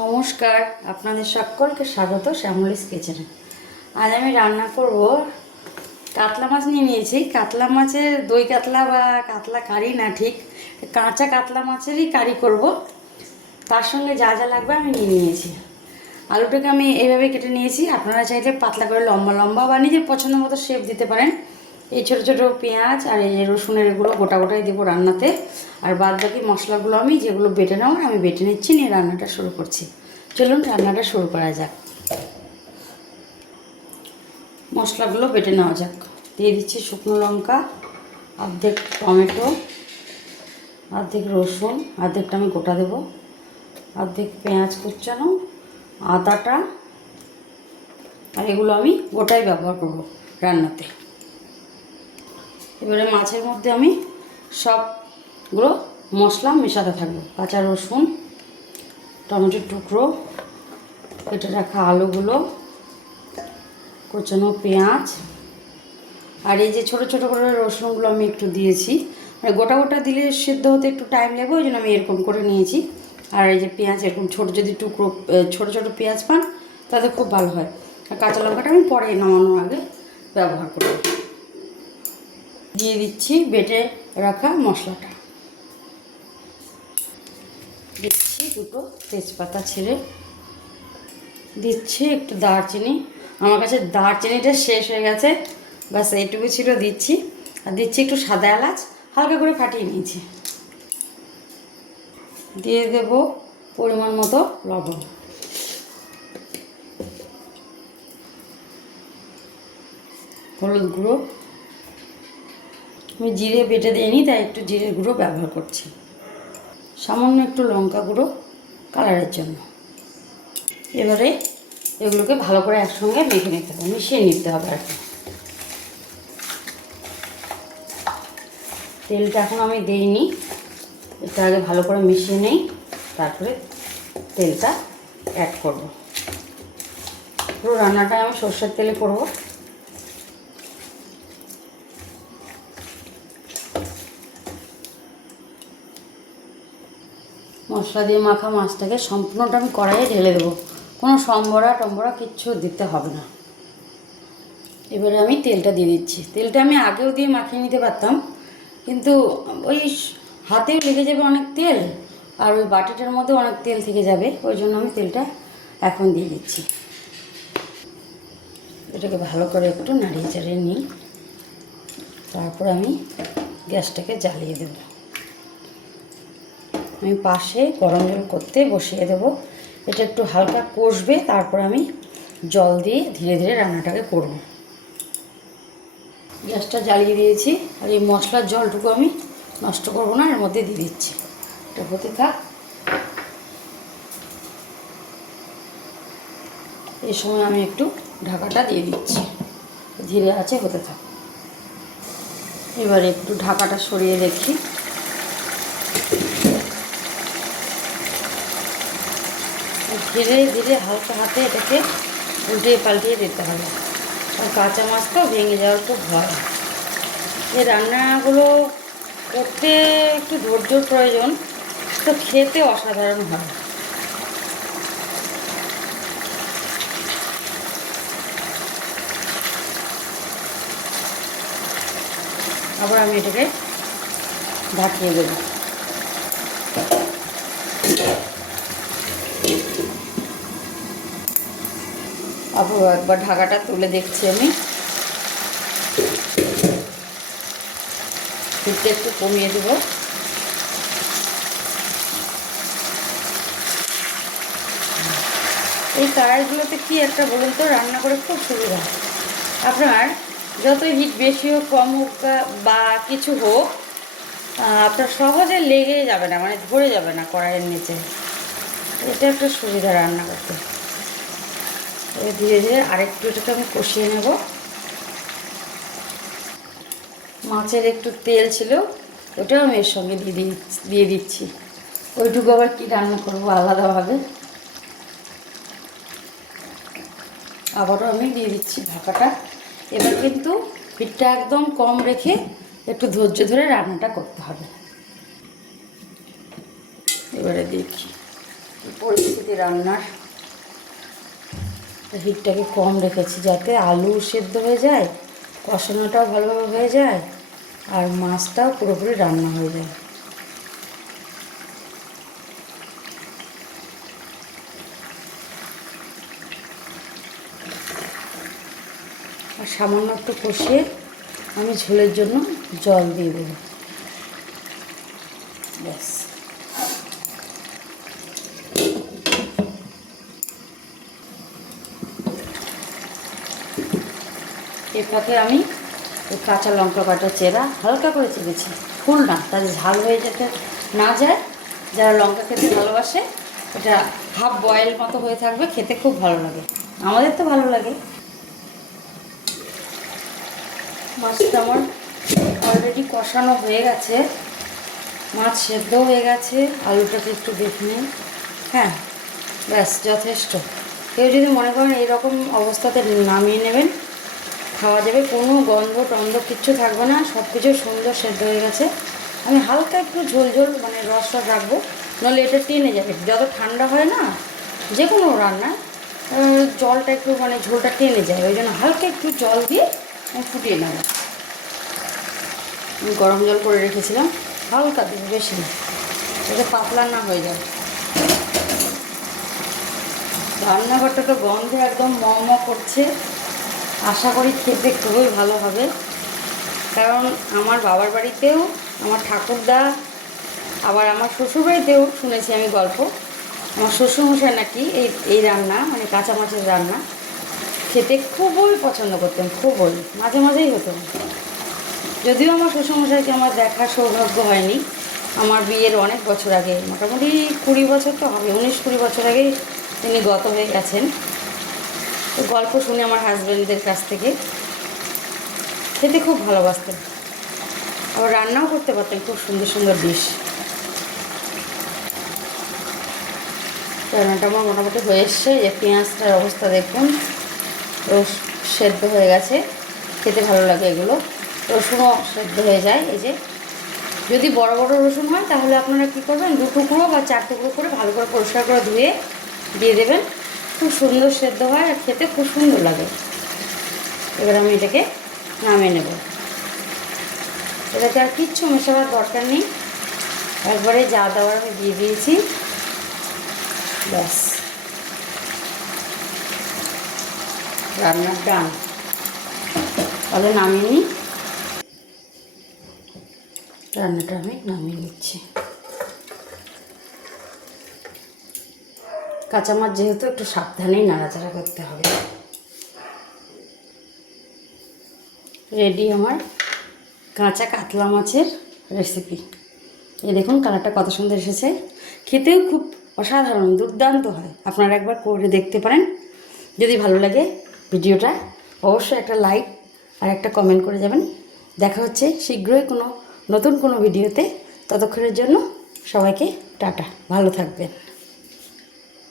নমস্কার, আপনাদের সকলকে স্বাগত শ্যামলিস কিচেনে। আজ আমি রান্না করব কাতলা মাছ নিয়েছি। কাতলা মাছের দই কাতলা বা কাতলা কারি না, ঠিক কাঁচা কাতলা মাছেরই কারি করব। তার সঙ্গে যা যা লাগবে আমি নিয়েছি। আলুটাকে আমি এইভাবে কেটে নিয়েছি। আপনারা চাইলে পাতলা করে লম্বা লম্বা বা নিজের পছন্দ মতো শেপ দিতে পারেন। এই ছোটো ছোটো পেঁয়াজ আর এই রসুনের এগুলো গোটা গোটাই দেবো রান্নাতে। আর বাদ বাকি মশলাগুলো আমি যেগুলো বেটে নেওয়ার আমি বেটে নিচ্ছি, নিয়ে রান্নাটা শুরু করছি। চলুন রান্নাটা শুরু করা যাক। মশলাগুলো বেটে নেওয়া যাক। দিয়ে দিচ্ছি শুকনো লঙ্কা, অর্ধেক টমেটো, অর্ধেক রসুন, অর্ধেকটা আমি গোটা দেবো, অর্ধেক পেঁয়াজ কুচানো, আদাটা, আর এগুলো আমি গোটাই ব্যবহার করব রান্নাতে। এবারে মাছের মধ্যে আমি সবগুলো মশলা মেশাতে থাকবো। কাঁচা রসুন, টমেটোর টুকরো, কেটে রাখা আলুগুলো, কুচানো পেঁয়াজ, আর এই যে ছোটো ছোটো করে রসুনগুলো আমি একটু দিয়েছি। মানে গোটা গোটা দিলে সেদ্ধ হতে একটু টাইম লাগবে, ওই জন্য আমি এরকম করে নিয়েছি। আর এই যে পেঁয়াজ এরকম ছোটো, যদি টুকরো ছোটো ছোটো পেঁয়াজ পান তাতে খুব ভালো হয়। আর কাঁচা লঙ্কাটা আমি পরে নামানোর আগে ব্যবহার করব। দিয়ে দিচ্ছি বেটে রাখা মশলাটা, দিচ্ছি দুটো তেজপাতা ছেড়ে, দিচ্ছি একটু দারচিনি। আমার কাছে দারচিনিটা শেষ হয়ে গেছে, ব্যাস এইটুকু ছিল, দিচ্ছি। আর দিচ্ছি একটু সাদা এলাচ, হালকা করে ফাটিয়ে নিয়েছি। দিয়ে দেব পরিমাণ মতো লবণ, হলুদ গুঁড়ো। আমি জিরে বেটে দিইনি, তাই একটু জিরের গুঁড়ো ব্যবহার করছি। সামান্য একটু লঙ্কা গুঁড়ো কালারের জন্য। এবারে এগুলোকে ভালো করে একসঙ্গে মেখে নিতে হবে, মিশিয়ে নিতে হবে আর কি। তেলটা এখন আমি দিইনি, এটা আগে ভালো করে মিশিয়ে নেই, তারপরে তেলটা অ্যাড করব। পুরো রান্নাটা আমি সর্ষের তেলে করব। মশলা দিয়ে মাখা মাছটাকে সম্পূর্ণটা আমি কড়াইয়ে ঢেলে দেবো। কোনো সম্বরা টম্বরা কিচ্ছু দিতে হবে না। এবারে আমি তেলটা দিয়ে দিচ্ছি। তেলটা আমি আগেও দিয়ে মাখিয়ে নিতে পারতাম, কিন্তু ওই হাতেও লেগে যাবে অনেক তেল, আর ওই বাটিটার মধ্যে অনেক তেল থেকে যাবে, ওই জন্য আমি তেলটা এখন দিয়ে দিচ্ছি। এটাকে ভালো করে একটু নাড়িয়ে চাড়িয়ে নিই, তারপর আমি গ্যাসটাকে জ্বালিয়ে দেব। আমি পাশে গরম জল করতে বসিয়ে দেব। এটা একটু হালকা কষবে, তারপর আমি জল দিয়ে ধীরে ধীরে রান্নাটাকে করব। গ্যাসটা জ্বালিয়ে দিয়েছি, আর এই মশলার জলটুকু আমি নষ্ট করব না, এর মধ্যে দিয়ে দিচ্ছি। এটা হতে থাক। এই সময় আমি একটু ঢাকাটা দিয়ে দিচ্ছি, ধীরে আছে হতে থাক। এবারে একটু ঢাকাটা সরিয়ে দেখি। ধীরে ধীরে হালকা হাতে এটাকে উল্টিয়ে পাল্টিয়ে দিতে হবে, আর কাঁচা মাছ তো ভেঙে যাওয়ার খুব ভয়। এই রান্নাগুলো করতে একটু ধৈর্যর প্রয়োজন, তো খেতে অসাধারণ হয়। আবার আমি এটাকে ঢাকিয়ে দেব। আবার একবার ঢাকাটা তুলে দেখছি আমি। হিটটা একটু কমিয়ে দেবো। এই কড়াইগুলোতে কি একটা বলুন তো, রান্না করে খুব সুবিধা। আপনার যত হিট বেশি হোক কম হোক বা কিছু হোক, আপনার সহজে লেগে যাবে না, মানে ধরে যাবে না কড়াইয়ের নিচে। এটা একটা সুবিধা রান্না করতে। ধীরে ধীরে আরেকটু এটাকে আমি কষিয়ে নেব। মাছের একটু তেল ছিল, ওটাও আমি এর সঙ্গে দিয়ে দিচ্ছি। ওইটুকু আবার কি রান্না করবো আলাদাভাবে। আবারও আমি দিয়ে দিচ্ছি ঢাকাটা। এবার কিন্তু হিটটা একদম কম রেখে একটু ধৈর্য ধরে রান্নাটা করতে হবে। এবারে দেখি পরিস্থিতি রান্নার, হিটটাকে কম রেখেছি যাতে আলু সেদ্ধ হয়ে যায়, কষানোটাও ভালোভাবে হয়ে যায়, আর মাছটাও পুরোপুরি রান্না হয়ে যায়। আর সামান্য একটু কষিয়ে আমি ঝোলের জন্য জল দিয়ে দেবো, ব্যাস। এর ফাঁকে আমি কাঁচা লঙ্কা বাটা চেরা হালকা করে চেরেছি, ফুল না, তাতে ঝাল হয়ে যেতে না যায়। যারা লঙ্কা খেতে ভালোবাসে, এটা হাফ বয়েল মতো হয়ে থাকবে, খেতে খুব ভালো লাগে, আমাদের তো ভালো লাগে। মাছটা আমার অলরেডি কষানো হয়ে গেছে, মাছ সেদ্ধ হয়ে গেছে, আলুটাকে একটু দেখে নিন। হ্যাঁ, ব্যাস যথেষ্ট। কেউ যদি মনে করেন এইরকম অবস্থাতে নামিয়ে নেবেন, খাওয়া যাবে, কোনো গন্ধ টন্ধ কিচ্ছু থাকবে না, সব কিছু সুন্দর সেদ্ধ হয়ে গেছে। আমি হালকা একটু ঝোল ঝোল মানে রস রস রাখবো, নাহলে এটা টেনে যাবে। যত ঠান্ডা হয় না যে কোনো রান্না, জলটা একটু মানে ঝোলটা টেনে যায়, ওই জন্য হালকা একটু জল দিয়ে আমি ফুটিয়ে নেব। আমি গরম জল করে রেখেছিলাম, হালকা দেবো, বেশি না, যাতে পাতলা না হয়ে যায়। রান্নাঘরটা তো গন্ধে একদম ম করছে, আশা করি খেতে খুবই ভালো হবে। কারণ আমার বাবার বাড়িতেও, আমার ঠাকুরদা, আবার আমার শ্বশুরবাড়িতেও শুনেছি আমি গল্প, আমার শ্বশুরমশাই নাকি এই রান্না মানে কাঁচা মাছের রান্না খেতে খুবই পছন্দ করতেন, খুবই মাঝে মাঝেই হতো। যদিও আমার শ্বশুরমশাইকে আমার দেখার সৌভাগ্য হয়নি, আমার বিয়ের অনেক বছর আগে, মোটামুটি 20 বছর তো হবে, 19-20 বছর আগেই তিনি গত হয়ে গেছেন। তো গল্প শুনে আমার হাজব্যান্ডদের কাছ থেকে, খেতে খুব ভালোবাসতেন, আবার রান্নাও করতে পারতেন খুব সুন্দর সুন্দর ডিশ। রান্নাটা আমার মোটামুটি হয়ে এসছে, যে পেঁয়াজটার অবস্থা দেখুন, সেদ্ধ হয়ে গেছে, খেতে ভালো লাগে এগুলো। রসুনও সেদ্ধ হয়ে যায়। এই যে যদি বড় বড় রসুন হয় তাহলে আপনারা কী করবেন, 2 টুকরো বা 4 টুকরো করে ভালো করে পরিষ্কার করে ধুয়ে দিয়ে দেবেন, খুব সুন্দর সেদ্ধ হয় আর খেতে খুব সুন্দর লাগে। এবার আমি এটাকে নামিয়ে নেব, এটাকে আর কিচ্ছু মেশাবার দরকার নেই, একবারে যা দেওয়ার আমি দিয়ে দিয়েছি, ব্যাস রান্নার ডান। তাহলে নামিয়ে নিই, রান্নাটা আমি নামিয়ে নিচ্ছি। কাঁচা মাছ যেহেতু একটু সাবধানেই নাড়াচাড়া করতে হবে। রেডি আমার কাঁচা কাতলা মাছের রেসিপি। এই দেখুন কালারটা কত সুন্দর এসেছে, খেতেও খুব অসাধারণ দুর্দান্ত হয়। আপনারা একবার করে দেখতে পারেন। যদি ভালো লাগে ভিডিওটা অবশ্যই একটা লাইক আর একটা কমেন্ট করে যাবেন। দেখা হচ্ছে শীঘ্রই নতুন কোনো ভিডিওতে। ততক্ষণের জন্য সবাইকে টাটা, ভালো থাকবেন।